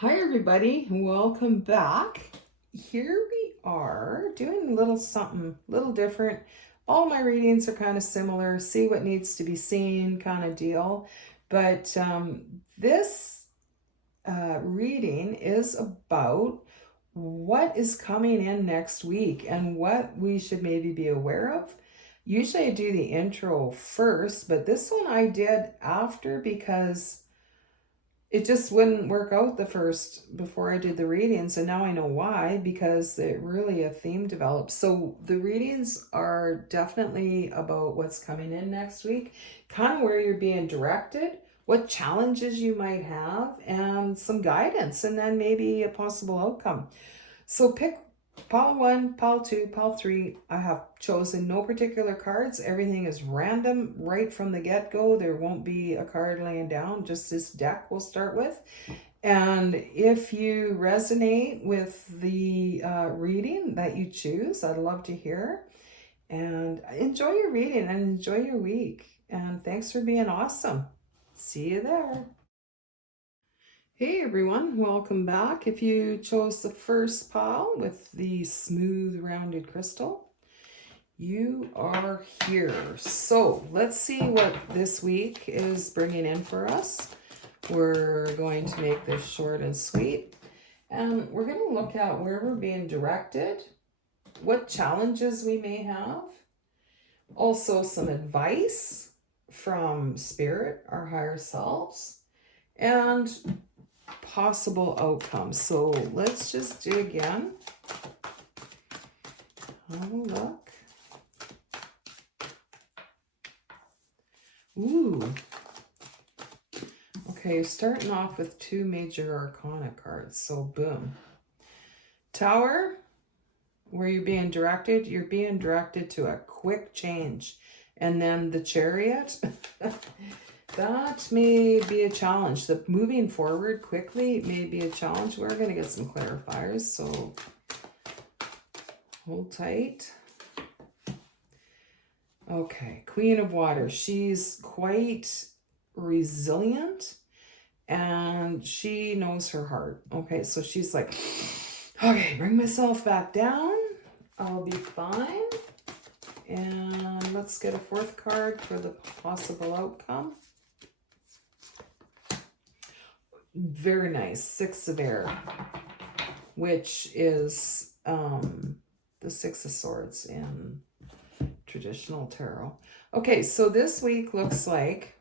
Hi everybody, welcome back. Here we are doing a little something, a little different. All my readings are kind of similar, see what needs to be seen kind of deal. But this reading is about what is coming in next week and what we should maybe be aware of. Usually I do the intro first, but this one I did after because it just wouldn't work out the first before I did the readings, and now I know why, because it really a theme developed. So the readings are definitely about what's coming in next week, kind of where you're being directed, what challenges you might have, and some guidance, and then maybe a possible outcome. So pick pile 1, pile 2, pile 3. I have chosen no particular cards. Everything is random right from the get-go. There won't be a card laying down, just this deck we'll start with. And if you resonate with the reading that you choose, I'd love to hear. And enjoy your reading and enjoy your week. And thanks for being awesome. See you there. Hey everyone, welcome back. If you chose the first pile with the smooth rounded crystal, you are here. So let's see what this week is bringing in for us. We're going to make this short and sweet, and we're going to look at where we're being directed, what challenges we may have, also some advice from spirit, our higher selves, and possible outcomes. So let's just dig in. Have a look. Ooh. Okay, starting off with 2 major arcana cards. So boom. Tower, where you're being directed to a quick change. And then the Chariot. That may be a challenge. The moving forward quickly may be a challenge. We're going to get some clarifiers, so hold tight. Okay, Queen of Water. She's quite resilient and she knows her heart. Okay, so she's like, okay, bring myself back down. I'll be fine. And let's get a 4th card for the possible outcome. Very nice. 6 of Air, which is the 6 of Swords in traditional tarot. Okay, so this week looks like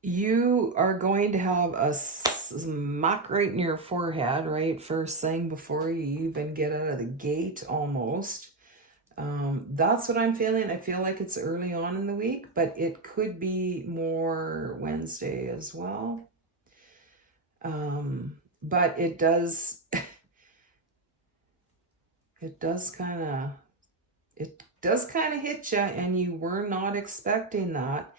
you are going to have a smack right in your forehead, right? First thing before you even get out of the gate almost. That's what I'm feeling. I feel like it's early on in the week, but it could be more Wednesday as well. But it does kind of hit you, and you were not expecting that.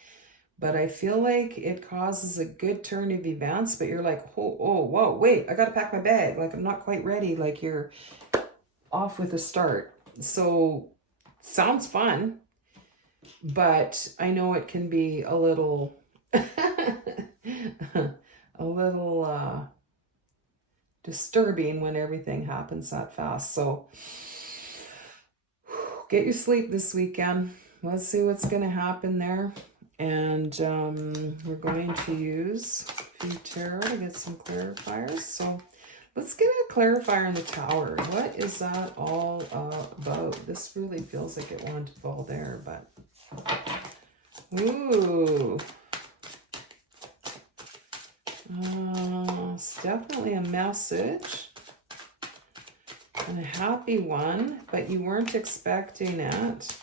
But I feel like it causes a good turn of events, but you're like, oh, whoa, wait, I got to pack my bag. Like, I'm not quite ready. Like, you're off with a start. So sounds fun, but I know it can be a little disturbing when everything happens that fast. So get your sleep this weekend. Let's see what's going to happen there. And we're going to use a few tarot to get some clarifiers. So let's get a clarifier in the Tower. What is that all about? This really feels like it wanted to fall there, but ooh. It's definitely a message. And a happy one, but you weren't expecting it.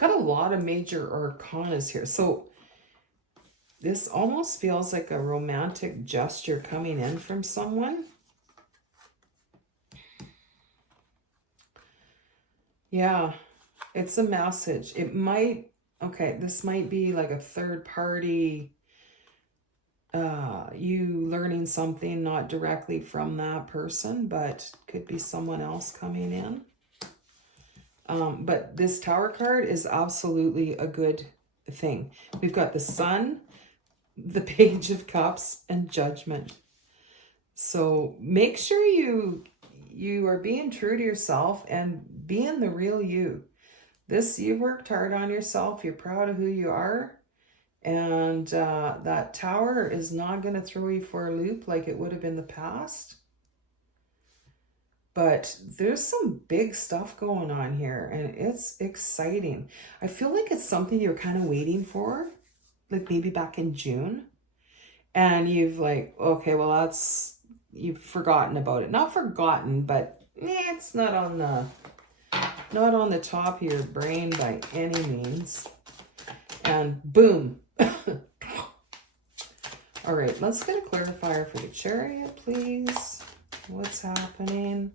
Got a lot of major arcanas here. So this almost feels like a romantic gesture coming in from someone. Yeah, it's a message. It might, okay, this might be like a third party, you learning something not directly from that person, but could be someone else coming in. But this Tower card is absolutely a good thing. We've got the Sun, the Page of Cups and Judgment. So make sure you are being true to yourself and being the real you. You worked hard on yourself. You're proud of who you are. And that Tower is not going to throw you for a loop like it would have in the past. But there's some big stuff going on here, and it's exciting. I feel like it's something you're kind of waiting for, like maybe back in June. And you've like, okay, well, you've forgotten about it. Not forgotten, but it's not on the top of your brain by any means. And boom. All right, let's get a clarifier for the Chariot, please. What's happening?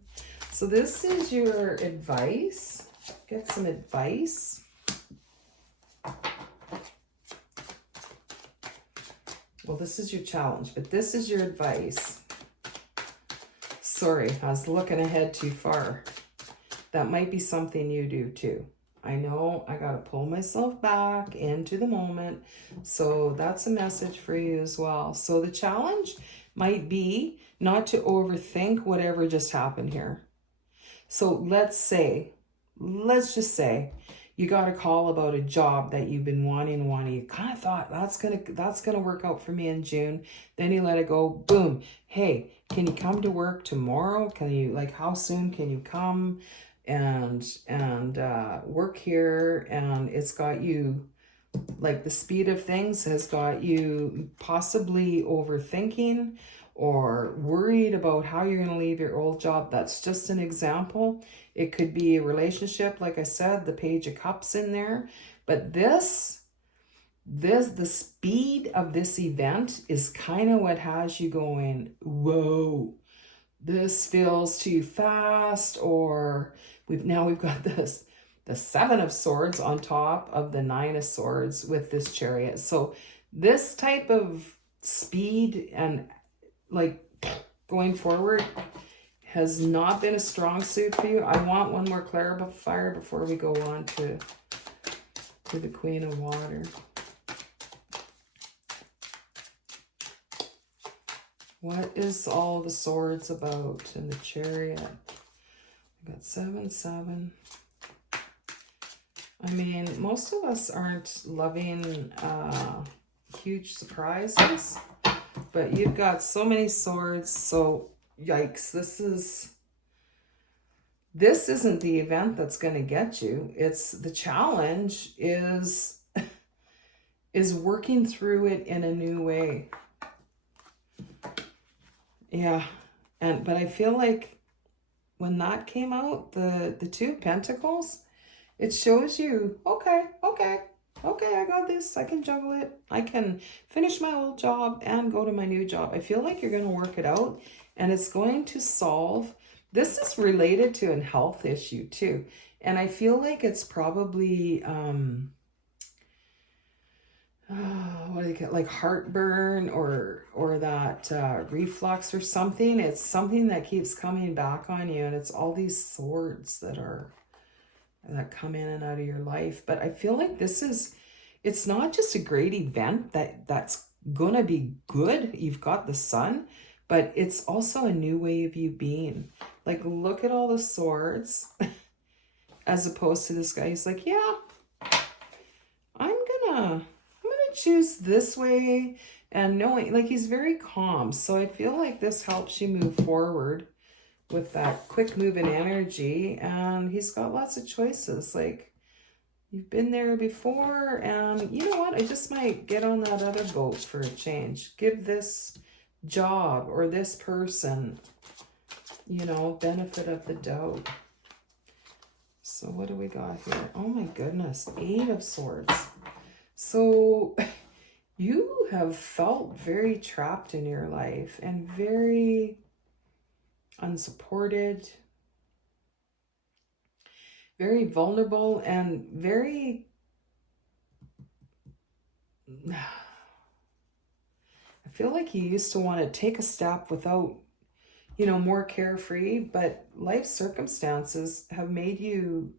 So this is your advice. Get some advice. Well, this is your challenge, but this is your advice. Sorry, I was looking ahead too far. That might be something you do too. I know I got to pull myself back into the moment. So that's a message for you as well. So the challenge might be not to overthink whatever just happened here. So let's just say you got a call about a job that you've been wanting. You kind of thought that's gonna work out for me in June. Then you let it go. Boom. Hey, can you come to work tomorrow? Can you, like, how soon can you come and work here? And it's got you, like, the speed of things has got you possibly overthinking or worried about how you're going to leave your old job. That's just an example. It could be a relationship, like I said, the Page of Cups in there. But the speed of this event is kind of what has you going, whoa, this feels too fast. Or we've got the Seven of Swords on top of the Nine of Swords with this Chariot. So this type of speed and, like, going forward has not been a strong suit for you. I want one more clarifier before we go on to the Queen of Water. What is all the swords about in the Chariot? We got 7. I mean, most of us aren't loving huge surprises, but you've got so many swords. So yikes, this isn't the event that's going to get you. It's the challenge is working through it in a new way. Yeah. But I feel like when that came out, the Two of Pentacles, it shows you, okay, I got this. I can juggle it. I can finish my old job and go to my new job. I feel like you're going to work it out, and it's going to solve. This is related to a health issue too. And I feel like it's probably, what do you call it? Like heartburn or that reflux or something. It's something that keeps coming back on you, and it's all these swords that come in and out of your life. But I feel like it's not just a great event that's gonna be good. You've got the Sun, but it's also a new way of you being. Like, look at all the swords as opposed to this guy. He's like, yeah, I'm gonna choose this way, and knowing, like, he's very calm. So I feel like this helps you move forward with that quick moving energy. And he's got lots of choices. Like, you've been there before, and you know what? I just might get on that other boat for a change. Give this job or this person, benefit of the doubt. So what do we got here? Oh my goodness, 8 of Swords. So you have felt very trapped in your life and very unsupported, very vulnerable, and very, I feel like you used to want to take a step without, more carefree, but life circumstances have made you,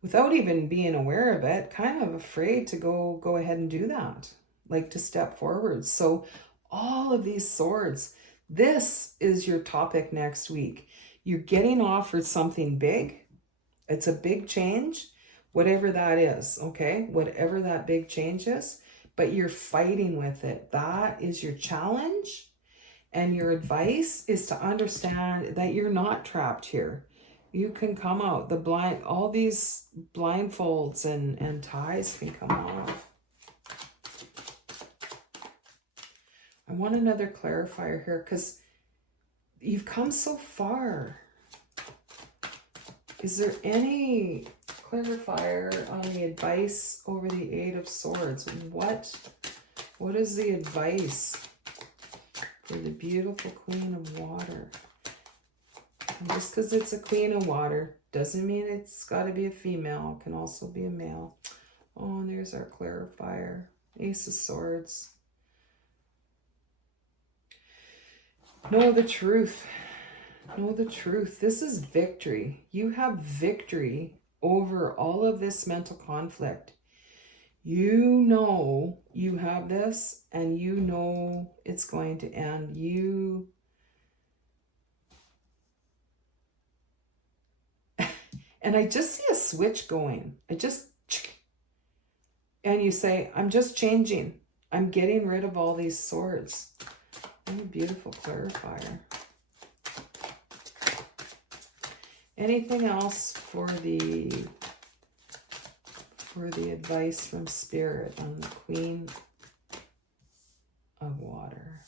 without even being aware of it, kind of afraid to go ahead and do that. like to step forward. So all of these swords, this is your topic next week. You're getting offered something big. It's a big change, whatever that is, okay? Whatever that big change is, but you're fighting with it. That is your challenge. And your advice is to understand that you're not trapped here. You can come out. All these blindfolds and ties can come off. I want another clarifier here because you've come so far. Is there any clarifier on the advice over the Eight of Swords? What is the advice for the beautiful Queen of Water? And just because it's a Queen of Water doesn't mean it's got to be a female. It can also be a male. Oh, and there's our clarifier. Ace of Swords. Know the truth. Know the truth. This is victory. You have victory over all of this mental conflict. You know you have this, and you know it's going to end. And I just see a switch going. And you say, I'm just changing. I'm getting rid of all these swords. What a beautiful clarifier. Anything else for the advice from Spirit on the Queen of Water?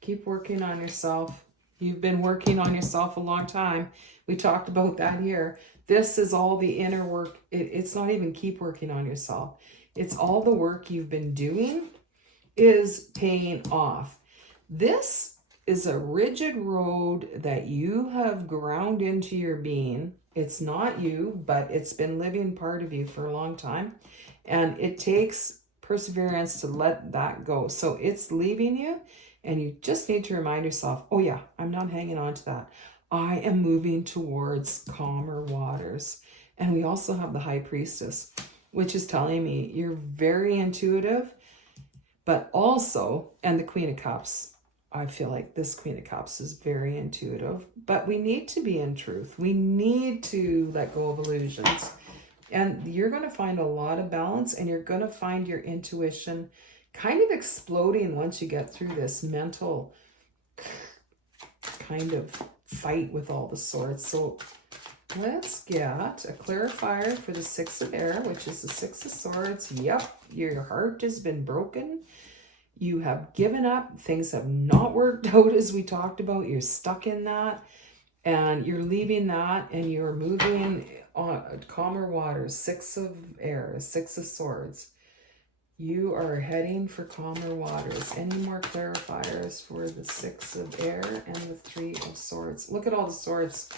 Keep working on yourself. You've been working on yourself a long time. We talked about that here. This is all the inner work. It's not even keep working on yourself. It's all the work you've been doing is paying off. This is a rigid road that you have ground into your being. It's not you, but it's been living part of you for a long time. And it takes perseverance to let that go. So it's leaving you, and you just need to remind yourself, oh yeah, I'm not hanging on to that. I am moving towards calmer waters. And we also have the High Priestess, which is telling me you're very intuitive, but also, and the Queen of Cups, I feel like this Queen of Cups is very intuitive, but we need to be in truth. We need to let go of illusions. And you're going to find a lot of balance, and you're going to find your intuition kind of exploding once you get through this mental kind of fight with all the swords. So let's get a clarifier for the Six of Air, which is the Six of Swords. Yep, your heart has been broken. You have given up. Things have not worked out as we talked about. You're stuck in that, and you're leaving that, and you're moving on calmer waters. Six of Air, Six of Swords. You are heading for calmer waters. Any more clarifiers for the Six of Air and the Three of Swords? Look at all the swords.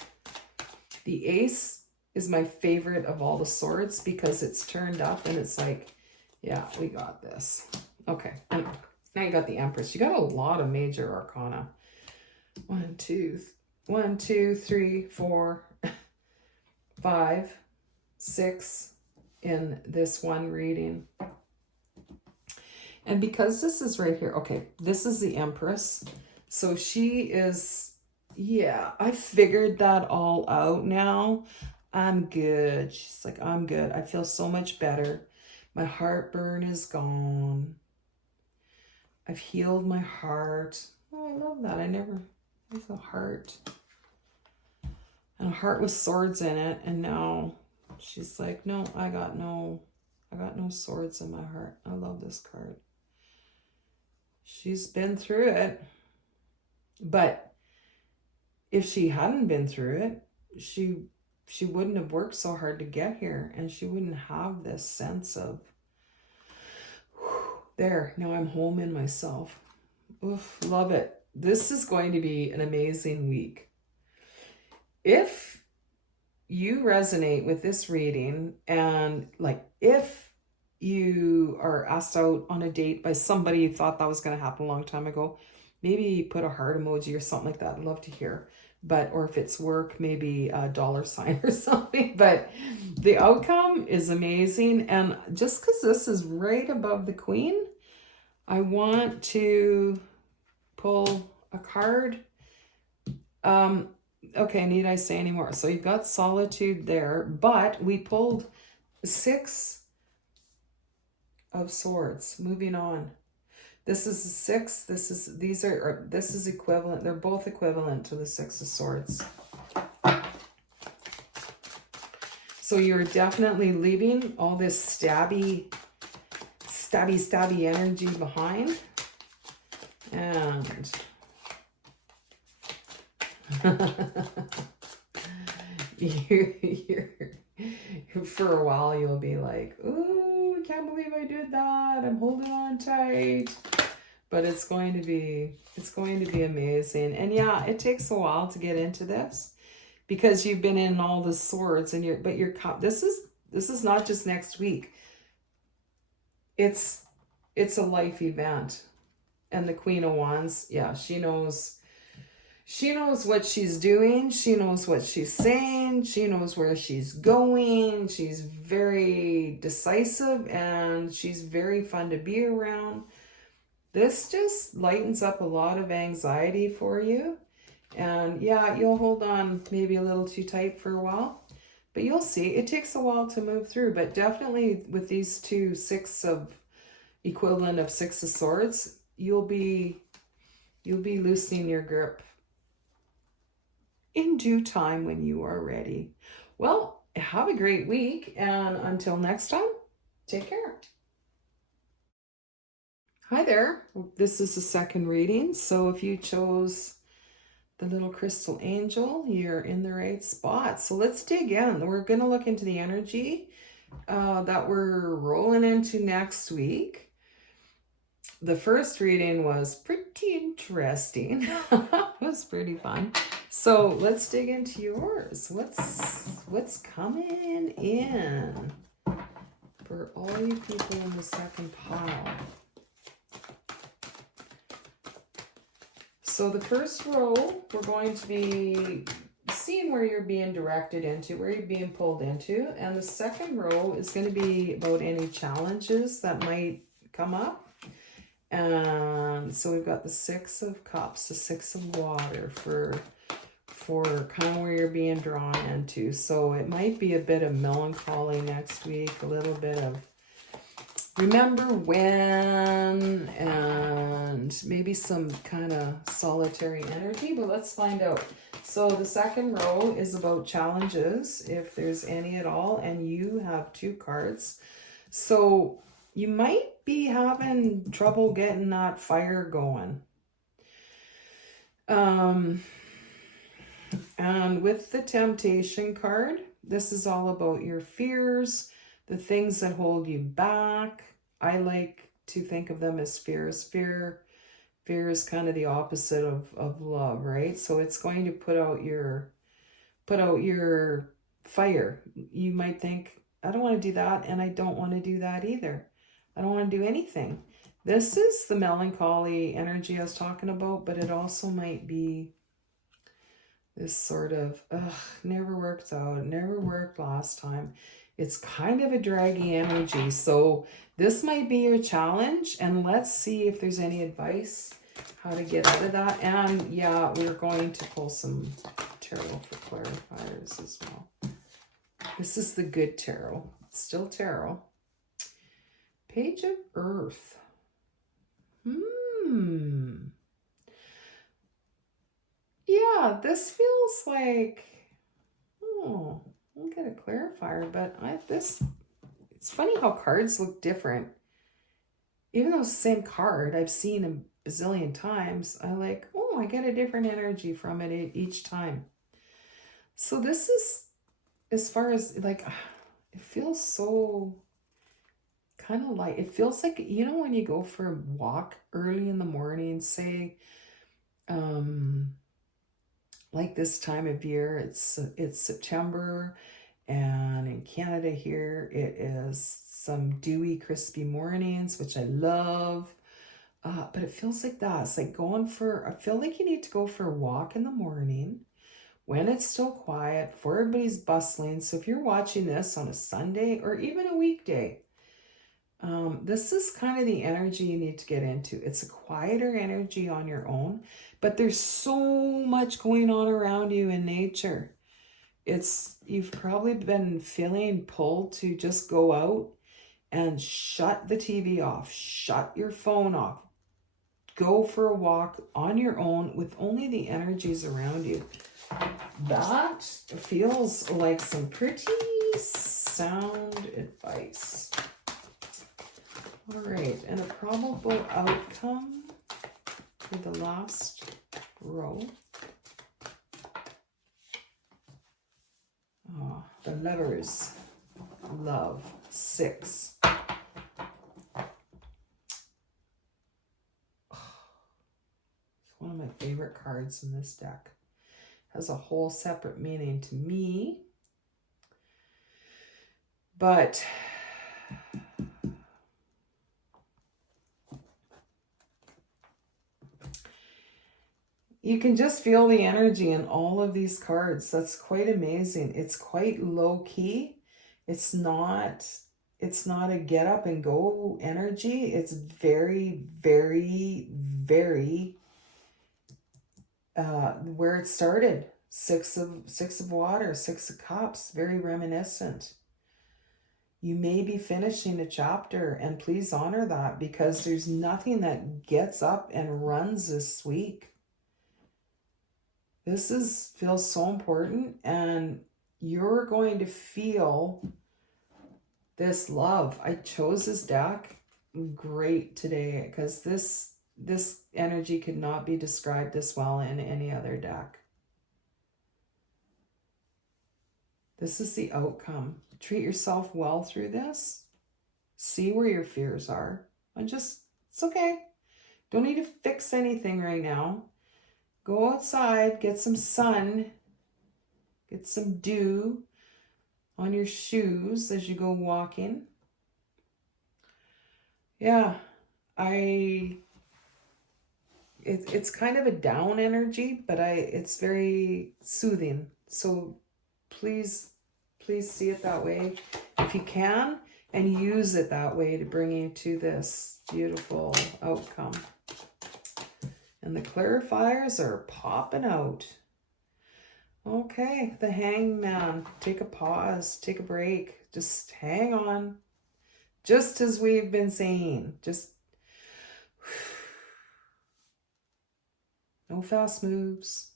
The Ace is my favorite of all the swords because it's turned up and it's like, yeah, we got this. Okay, now you got the Empress. You got a lot of major arcana. 1, 2, 3, 4, 5, 6 in this one reading. And because this is right here, okay, this is the Empress. So she is, yeah, I figured that all out now. I'm good. She's like, I'm good. I feel so much better. My heartburn is gone. I've healed my heart. Oh, I love that. There's a heart. And a heart with swords in it. And now she's like, no, I got no swords in my heart. I love this card. She's been through it. But if she hadn't been through it, she wouldn't have worked so hard to get here, and she wouldn't have this sense of, there, now I'm home in myself. Oof, love it. This is going to be an amazing week. If you resonate with this reading, and like if you are asked out on a date by somebody you thought that was going to happen a long time ago, maybe put a heart emoji or something like that. I'd love to hear. but, or if it's work, maybe a dollar sign or something. But the outcome is amazing. And just because this is right above the Queen, I want to pull a card. Okay, need I say any more? So you've got Solitude there, but we pulled 6 of Swords. Moving on. This is a 6. This is equivalent. They're both equivalent to the 6 of Swords. So you're definitely leaving all this stabby energy behind. And for a while you'll be like, ooh, I can't believe I did that. I'm holding on tight. But it's going to be amazing. And yeah, it takes a while to get into this because you've been in all the Swords and this is not just next week. It's a life event. And the Queen of Wands, yeah, she knows what she's doing. She knows what she's saying. She knows where she's going. She's very decisive and she's very fun to be around. This just lightens up a lot of anxiety for you. And yeah, you'll hold on maybe a little too tight for a while, but you'll see. It takes a while to move through, but definitely with these two equivalent of 6 of Swords, you'll be loosening your grip in due time when you are ready. Well, have a great week, and until next time, take care. Hi there. This is the second reading. So if you chose the little crystal angel, you're in the right spot. So let's dig in. We're going to look into the energy that we're rolling into next week. The first reading was pretty interesting. It was pretty fun. So let's dig into yours. What's coming in for all you people in the second pile? So the first row, we're going to be seeing where you're being directed into, where you're being pulled into. And the second row is going to be about any challenges that might come up. And so we've got the 6 of Cups, the 6 of Water for kind of where you're being drawn into. So it might be a bit of melancholy next week, a little bit of remember when, and maybe some kind of solitary energy, but let's find out. So the second row is about challenges, if there's any at all, and you have 2 cards. So you might be having trouble getting that fire going. And with the Temptation card, this is all about your fears, the things that hold you back. I like to think of them as fears. Fear is kind of the opposite of love, right? So it's going to put out your fire. You might think, I don't want to do that, and I don't want to do that either. I don't want to do anything. This is the melancholy energy I was talking about, but it also might be this sort of, never worked out, never worked last time. It's kind of a draggy energy. So this might be your challenge, and let's see if there's any advice how to get out of that. And yeah, we're going to pull some tarot for clarifiers as well. This is the good tarot. It's still tarot. Page of Earth. Yeah, this feels like, I'll get a clarifier, but it's funny how cards look different. Even though it's the same card I've seen a bazillion times, I get a different energy from it each time. So this is, as far as it feels so kind of light. It feels like, when you go for a walk early in the morning, say, like this time of year, it's September, and in Canada here, it is some dewy, crispy mornings, which I love. But it feels like that. It's like I feel like you need to go for a walk in the morning when it's still quiet, before everybody's bustling. So if you're watching this on a Sunday or even a weekday, this is kind of the energy you need to get into. It's a quieter energy on your own, but there's so much going on around you in nature. You've probably been feeling pulled to just go out and shut the TV off, shut your phone off, go for a walk on your own with only the energies around you. That feels like some pretty sound advice. All right, and a probable outcome for the last row. Oh, the Lovers, love, 6. It's one of my favorite cards in this deck. Has a whole separate meaning to me, but you can just feel the energy in all of these cards. That's quite amazing. It's quite low key. It's not a get up and go energy. It's very, very, very where it started. 6 of water, 6 of cups, very reminiscent. You may be finishing a chapter, and please honor that, because there's nothing that gets up and runs this week. This feels so important, and you're going to feel this love. I chose this deck great today because this energy could not be described this well in any other deck. This is the outcome. Treat yourself well through this. See where your fears are. It's okay. Don't need to fix anything right now. Go outside, get some sun, get some dew on your shoes as you go walking. Yeah, it's kind of a down energy, but it's very soothing. So please see it that way if you can, and use it that way to bring you to this beautiful outcome. And the clarifiers are popping out. Okay, the Hangman. Take a pause, take a break, just hang on. Just as we've been saying, just no fast moves.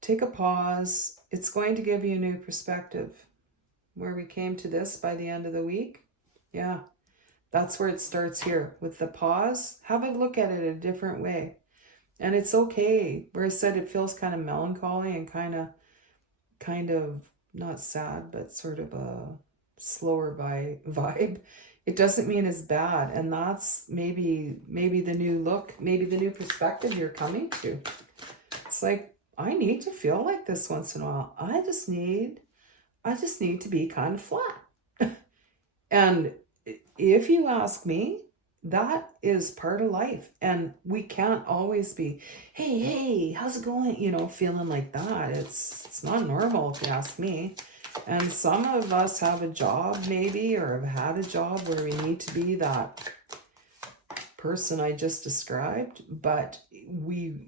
Take a pause. It's going to give you a new perspective. Where we came to this by the end of the week. Yeah, that's where it starts here. With the pause, have a look at it a different way. And it's okay. Where I said it feels kind of melancholy and kind of not sad, but sort of a slower vibe. It doesn't mean it's bad. And that's maybe the new look, maybe the new perspective you're coming to. It's like, I need to feel like this once in a while. I just need to be kind of flat. And if you ask me, that is part of life. And we can't always be, hey, how's it going? Feeling like that. It's not normal if you ask me. And some of us have a job maybe, or have had a job where we need to be that person I just described. But we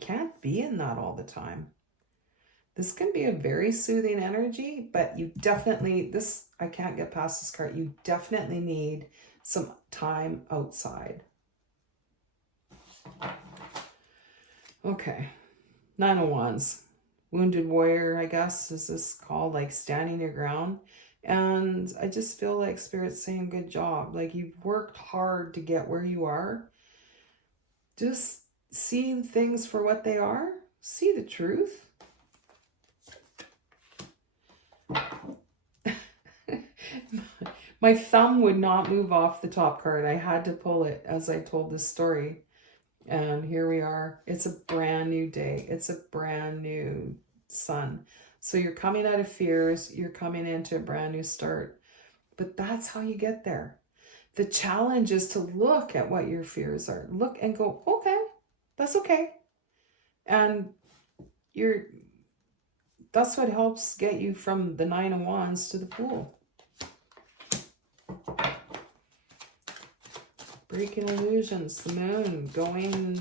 can't be in that all the time. This can be a very soothing energy, but you definitely, I can't get past this card. You definitely need some time outside. Okay. 9 of Wands. Wounded Warrior, I guess, is this called, like standing your ground. And I just feel like Spirit's saying good job. Like you've worked hard to get where you are. Just see things for what they are. See the truth. My thumb would not move off the top card. I had to pull it as I told this story. And here we are. It's a brand new day. It's a brand new sun. So you're coming out of fears. You're coming into a brand new start. But that's how you get there. The challenge is to look at what your fears are. Look and go, okay, that's okay. And that's what helps get you from the Nine of Wands to the Fool. Breaking illusions, the moon, going,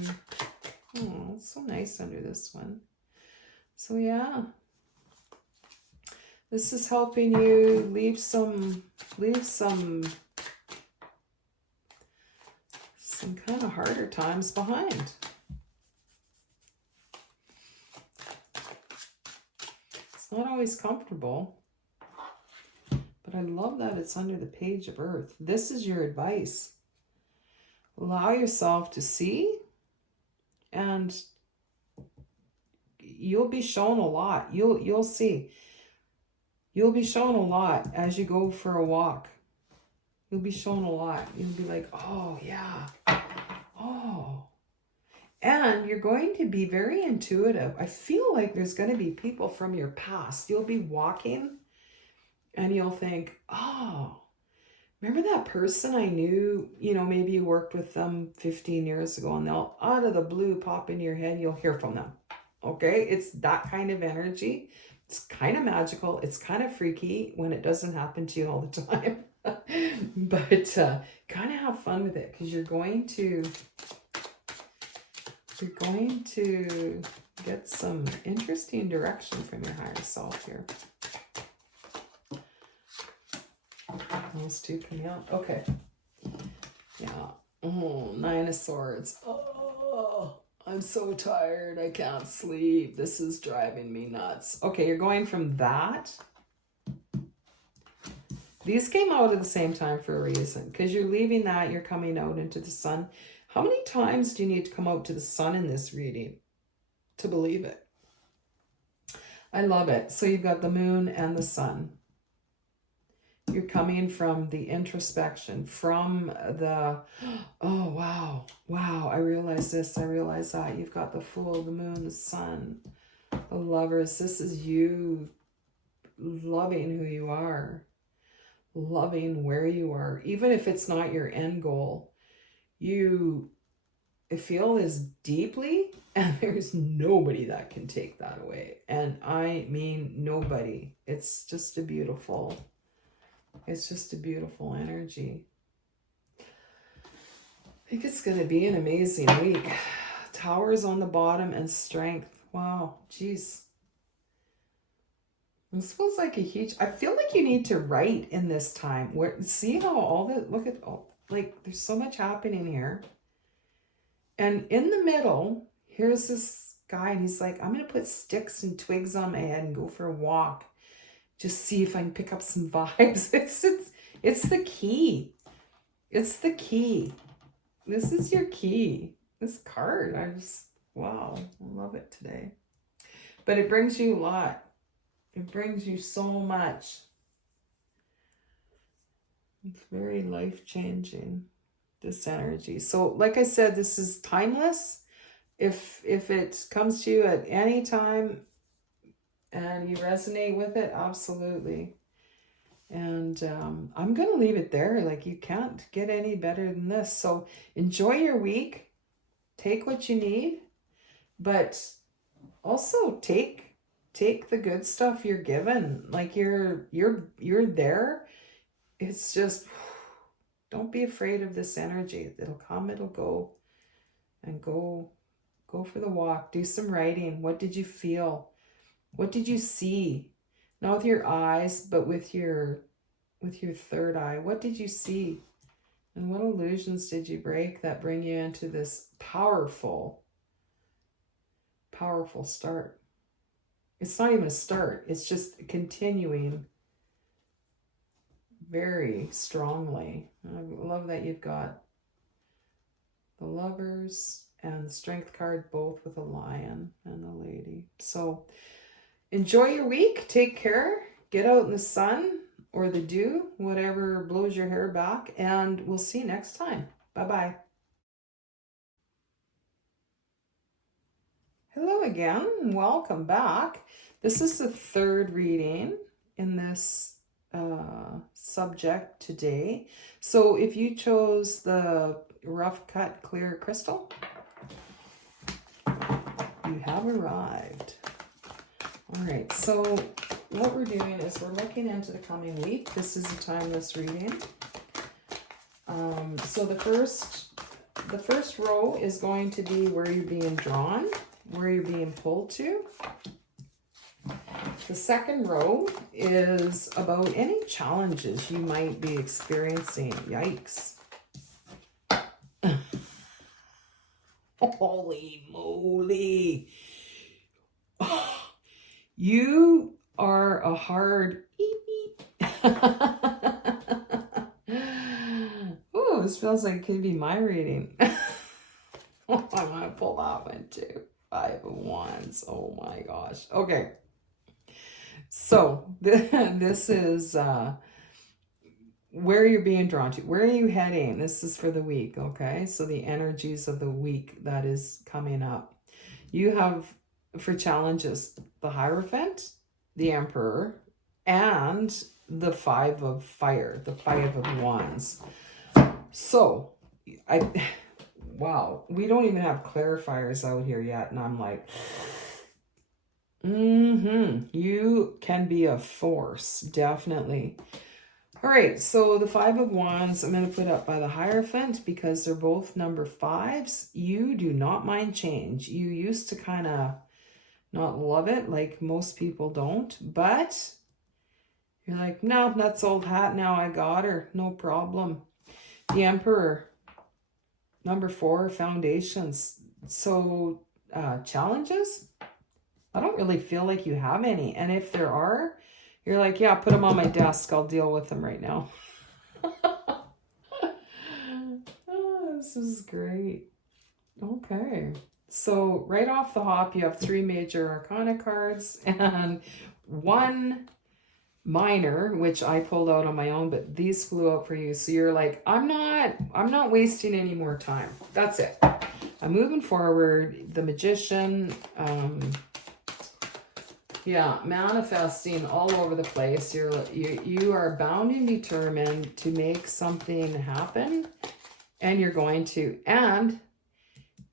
oh, it's so nice under this one. So yeah, this is helping you leave some kind of harder times behind. It's not always comfortable, but I love that it's under the Page of Earth. This is your advice. Allow yourself to see, and you'll be shown a lot. You'll see. You'll be shown a lot as you go for a walk. You'll be shown a lot. You'll be like, oh yeah, oh. And you're going to be very intuitive. I feel like there's going to be people from your past. You'll be walking and you'll think, oh, remember that person I knew, maybe you worked with them 15 years ago, and they'll out of the blue pop into your head. You'll hear from them. Okay. It's that kind of energy. It's kind of magical. It's kind of freaky when it doesn't happen to you all the time. But kind of have fun with it, because you're going to get some interesting direction from your higher self here. Those two coming out. Okay. Yeah. Oh, Nine of Swords. Oh, I'm so tired. I can't sleep. This is driving me nuts. Okay, you're going from that. These came out at the same time for a reason, because you're leaving that, you're coming out into the sun. How many times do you need to come out to the sun in this reading to believe it? I love it. So you've got the moon and the sun. You're coming from the introspection, from the, oh, wow, I realize this, I realize that. You've got the Fool, the moon, the sun, the Lovers. This is you loving who you are, loving where you are. Even if it's not your end goal, you feel this deeply, and there's nobody that can take that away. And I mean nobody. It's just a beautiful energy. I think it's going to be an amazing week. Towers on the bottom and Strength. Wow, geez. This feels like a huge, I feel like you need to write in this time. See how all the, look at all, like there's so much happening here. And in the middle, here's this guy, and he's like, I'm going to put sticks and twigs on my head and go for a walk. Just see if I can pick up some vibes. It's the key. It's the key. This is your key. This card, wow, I love it today. But it brings you a lot. It brings you so much. It's very life-changing, this energy. So like I said, this is timeless. If it comes to you at any time and you resonate with it, absolutely. And I'm going to leave it there. Like, you can't get any better than this. So enjoy your week. Take what you need, but also take the good stuff you're given. Like, you're there. It's just, don't be afraid of this energy. It'll come, it'll go, and go for the walk. Do some writing. What did you feel? What did you see? Not with your eyes, but with your third eye. What did you see? And what illusions did you break that bring you into this powerful start? It's not even a start. It's just continuing very strongly. I love that you've got the Lovers and the Strength card, both with a lion and a lady. So enjoy your week. Take care. Get out in the sun or the dew, whatever blows your hair back, and we'll see you next time. Bye-bye. Hello again. Welcome back. This is the third reading in this subject today. So if you chose the rough cut clear crystal, you have arrived. All right, so what we're doing is we're looking into the coming week. This is a timeless reading. So the first row is going to be where you're being drawn, where you're being pulled to. The second row is about any challenges you might be experiencing. Yikes. Holy moly. You are a hard oh, this feels like it could be my reading. Oh, I want to pull that one too. 5 of Wands. Oh my gosh. Okay. So this is where you're being drawn to. Where are you heading? This is for the week, okay? So the energies of the week that is coming up. You have, for challenges, the Hierophant, the Emperor, and the 5 of Fire, the 5 of Wands. So, wow, we don't even have clarifiers out here yet, and I'm like, you can be a force, definitely. All right, so the 5 of Wands, I'm going to put up by the Hierophant because they're both number 5s. You do not mind change. You used to kind of not love it, like most people don't, but you're like, no, that's old hat now. I got her. No problem. The Emperor, number 4, foundations. So challenges, I don't really feel like you have any. And if there are, you're like, yeah, put them on my desk. I'll deal with them right now. Oh, this is great. Okay. So right off the hop, you have 3 major arcana cards and 1 minor, which I pulled out on my own, but these flew out for you. So you're like, I'm not wasting any more time. That's it. I'm moving forward. The Magician, yeah, manifesting all over the place. You are bound and determined to make something happen, and you're going to. And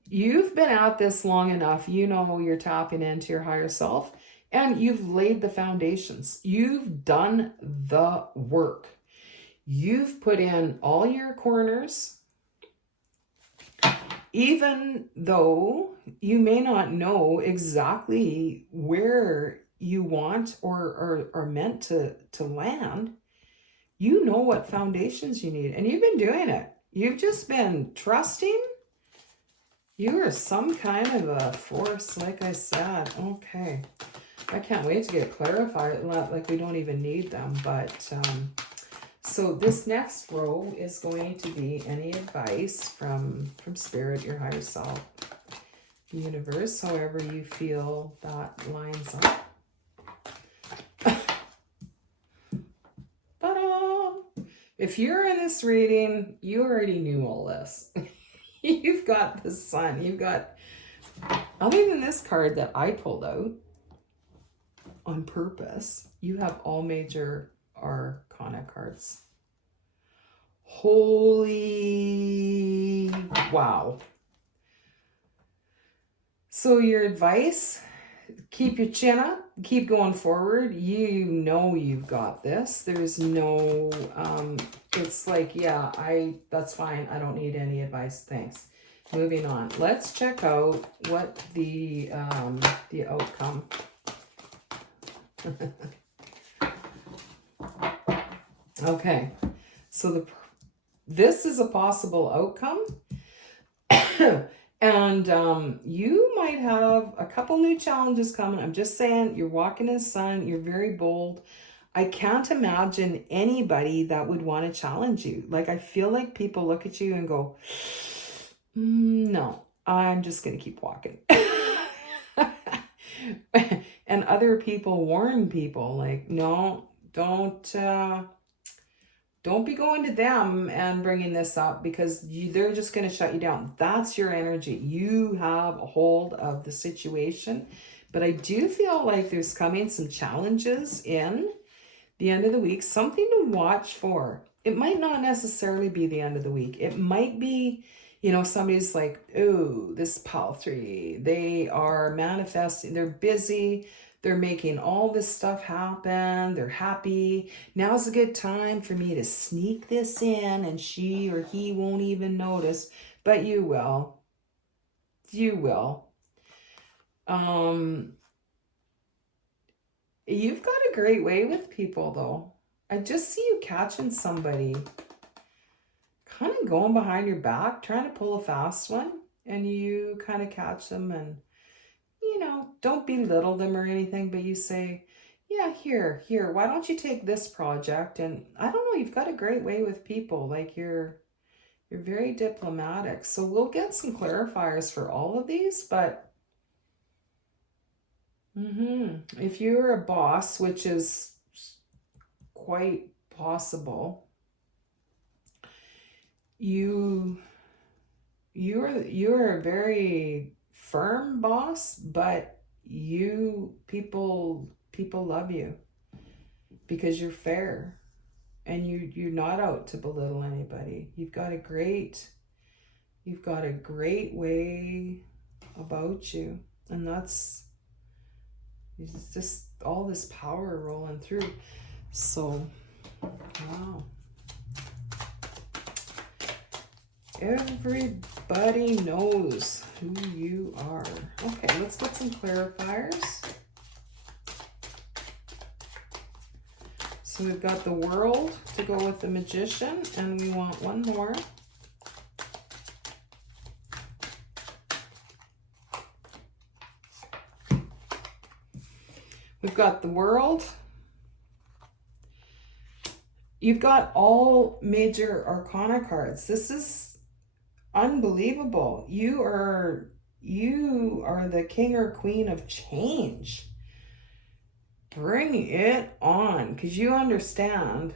you've been at this long enough. You know you're tapping into your higher self, and you've laid the foundations. You've done the work. You've put in all your corners, even though you may not know exactly where you want or are meant to land. You know what foundations you need, and you've been doing it. You've just been trusting. You are some kind of a force, like I said. Okay. I can't wait to get clarified. Like we don't even need them, but so this next row is going to be any advice from Spirit, your higher self, the universe, however you feel that lines up. Ta-da! If you're in this reading, you already knew all this. You've got the Sun. You've got, other than this card that I pulled out on purpose, you have all major arcana cards. Holy wow. So your advice, keep your chin up, keep going forward. You know you've got this. There's no it's like, yeah, that's fine. I don't need any advice. Thanks. Moving on. Let's check out what the outcome. Okay, so this is a possible outcome. And you might have a couple new challenges coming. I'm just saying, you're walking in the sun, you're very bold. I can't imagine anybody that would want to challenge you. Like, I feel like people look at you and go, no, I'm just going to keep walking. And other people warn people, like, no, don't be going to them and bringing this up, because they're just going to shut you down. That's your energy. You have a hold of the situation. But I do feel like there's coming some challenges in the end of the week, something to watch for. It might not necessarily be the end of the week. It might be, somebody's like, oh, this pal 3, they are manifesting, they're busy, They're making all this stuff happen. They're happy. Now's a good time for me to sneak this in and she or he won't even notice, but you will. You will. You've got a great way with people though. I just see you catching somebody, kind of going behind your back, trying to pull a fast one, and you kind of catch them and, you know, don't belittle them or anything, but you say, yeah, here, why don't you take this project? And I don't know, you've got a great way with people. Like you're very diplomatic. So we'll get some clarifiers for all of these, but if you're a boss, which is quite possible, you're a very firm boss, but people love you because you're fair and you're not out to belittle anybody. You've got a great way about you, and it's just all this power rolling through. So, wow. Everybody knows who you are. Okay, let's get some clarifiers. So we've got the World to go with the Magician, and we want one more. We've got the World. You've got all major arcana cards. This is unbelievable. You are the king or queen of change. Bring it on, because you understand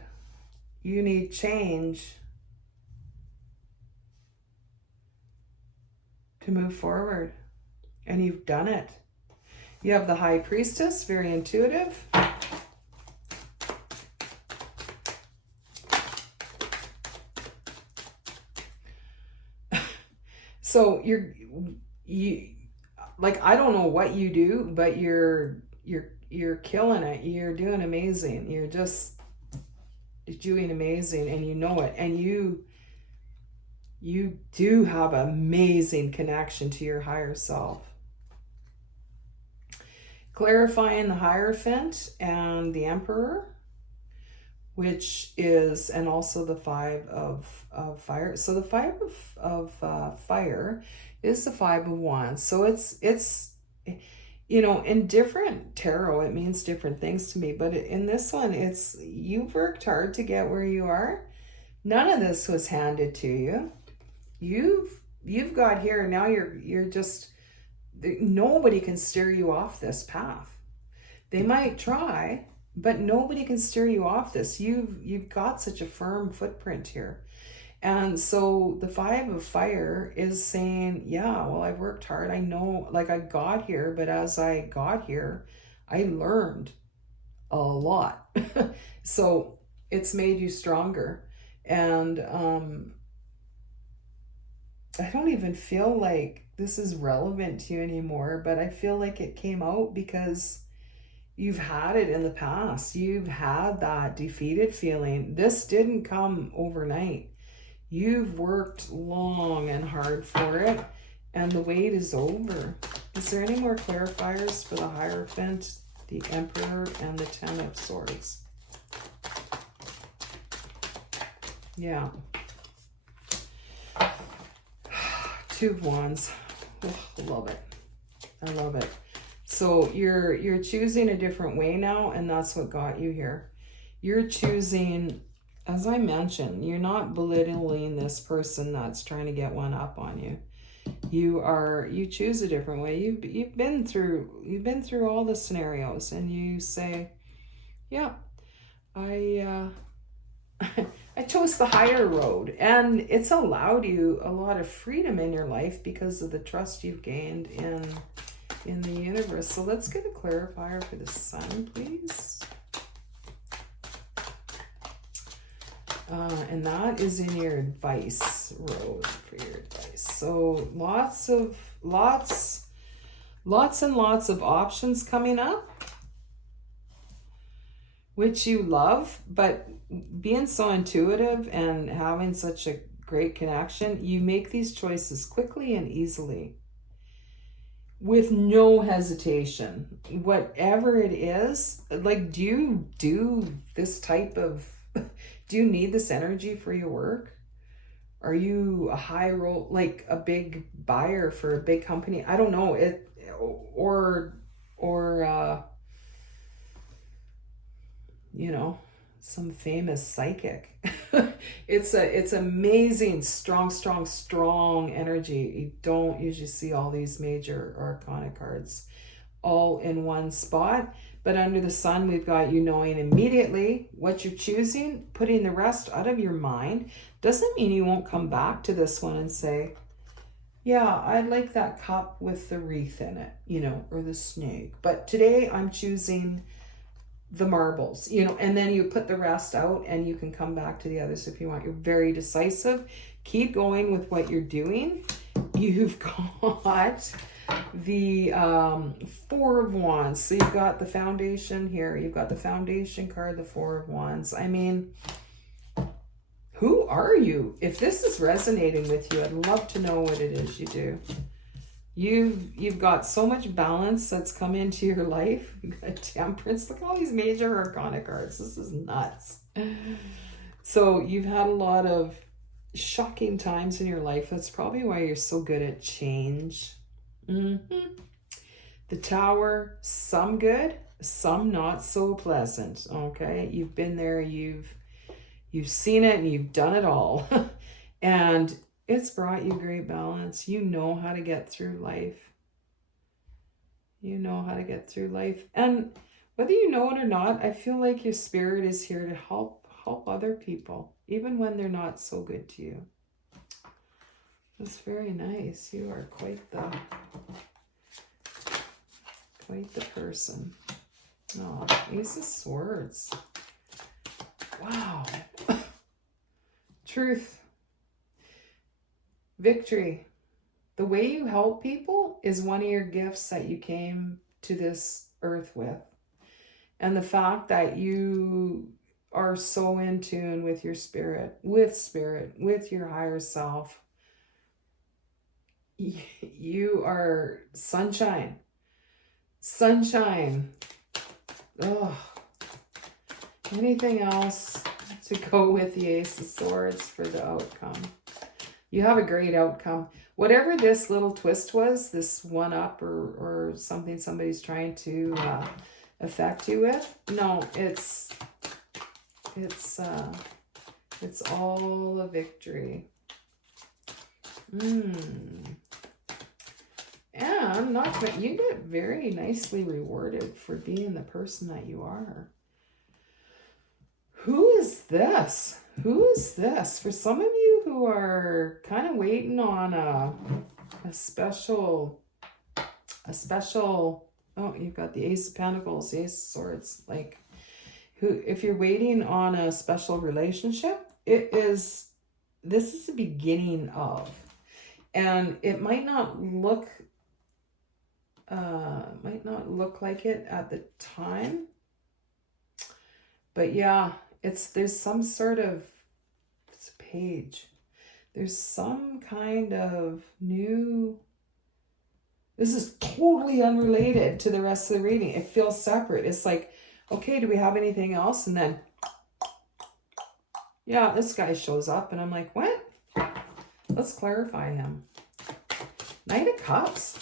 you need change to move forward, and you've done it. You have the High Priestess, very intuitive. So you like, I don't know what you do, but you're killing it. You're doing amazing. You're just doing amazing, and you know it. And you do have an amazing connection to your higher self. Clarifying the Hierophant and the Emperor, which is, and also the Five of Fire. So the Five of Fire is the Five of Wands. So it's you know, in different tarot, it means different things to me. But in this one, it's, you've worked hard to get where you are. None of this was handed to you. You've got here, now you're just, nobody can steer you off this path. They might try, but nobody can steer you off this. You've got such a firm footprint here. And so the Five of Fire is saying, yeah, well, I've worked hard. I know, like, I got here, but as I got here, I learned a lot. So it's made you stronger. And I don't even feel like this is relevant to you anymore, but I feel like it came out because you've had it in the past. You've had that defeated feeling. This didn't come overnight. You've worked long and hard for it, and the wait is over. Is there any more clarifiers for the Hierophant, the Emperor, and the Ten of Swords? Yeah. Two of Wands. Oh, love it. I love it. So you're choosing a different way now, and that's what got you here. You're choosing, as I mentioned, you're not belittling this person that's trying to get one up on you. You choose a different way. You've been through all the scenarios, and you say, yeah, I chose the higher road, and it's allowed you a lot of freedom in your life because of the trust you've gained in the universe. So let's get a clarifier for the Sun, please. And that is in your advice road for your advice. So lots and lots of options coming up. which you love, but being so intuitive and having such a great connection, you make these choices quickly and easily with no hesitation. Whatever it is, like, do you do this type of, do you need this energy for your work? Are you a high roll, like a big buyer for a big company? I don't know it, or you know, some famous psychic. It's amazing, strong energy. You don't usually see all these major arcana cards all in one spot. But under the sun, we've got you knowing immediately what you're choosing, putting the rest out of your mind. Doesn't mean you won't come back to this one and say, yeah, I like that cup with the wreath in it, you know, or the snake. But today I'm choosing the marbles, you know, and then you put the rest out and you can come back to the others if you want. You're very decisive. Keep going with what you're doing. You've got the Four of Wands. So you've got the foundation here. You've got the foundation card, the Four of Wands. I mean, who are you? If this is resonating with you, I'd love to know what it is you do. You've got so much balance that's come into your life. You've got Temperance. Look at all these major arcana cards. This is nuts. So you've had a lot of shocking times in your life. That's probably why you're so good at change. The Tower, some good, some not so pleasant. Okay, you've been there, you've seen it, and you've done it all. And it's brought you great balance. You know how to get through life. You know how to get through life. And whether you know it or not, I feel like your spirit is here to help other people, even when they're not so good to you. That's very nice. You are quite the person. Oh, Ace of Swords. Wow. Truth. Victory. The way you help people is one of your gifts that you came to this earth with. And the fact that you are so in tune with your spirit, with your higher self. You are sunshine. Sunshine. Ugh. Anything else to go with the Ace of Swords for the outcome? You have a great outcome. Whatever this little twist was, this one up or something somebody's trying to affect you with, no, it's all a victory. And you get very nicely rewarded for being the person that you are. Who is this? Who is this? For some of you who are kind of waiting on a special, oh, you've got the Ace of Pentacles, the Ace of Swords, like, if you're waiting on a special relationship, this is the beginning of, and it might not look like it at the time, but yeah, there's some sort of, it's a page, there's some kind of new, this is totally unrelated to the rest of the reading. It feels separate. It's like, okay, do we have anything else? And then, yeah, this guy shows up and I'm like, what? Let's clarify him. Knight of Cups.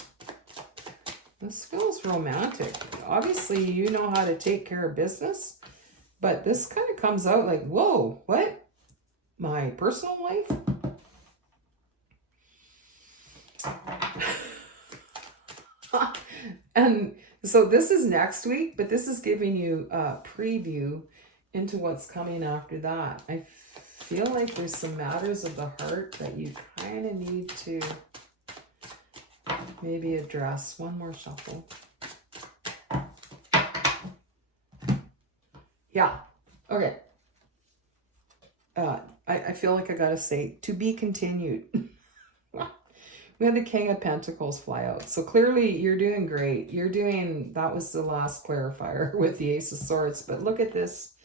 This feels romantic. Obviously, you know how to take care of business, but this kind of comes out like, whoa, what? My personal life? And so this is next week, but this is giving you a preview into what's coming after that. I feel like there's some matters of the heart that you kind of need to maybe address. One more shuffle. Yeah. Okay. I feel like I gotta say, to be continued. We had the King of Pentacles fly out. So clearly you're doing great. That was the last clarifier with the Ace of Swords. But look at this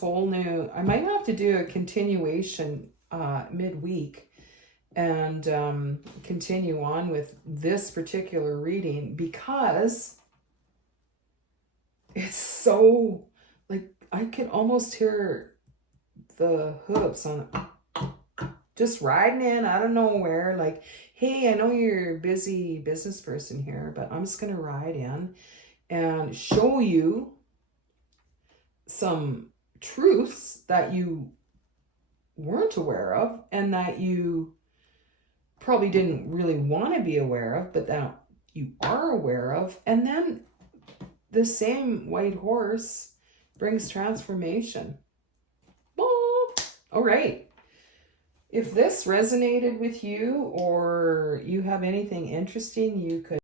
whole new, I might have to do a continuation midweek and continue on with this particular reading, because it's so, like, I can almost hear the hooves on just riding in out of nowhere, like, hey, I know you're a busy business person here, but I'm just going to ride in and show you some truths that you weren't aware of and that you probably didn't really want to be aware of, but that you are aware of. And then the same white horse brings transformation. Oh, all right. If this resonated with you, or you have anything interesting you could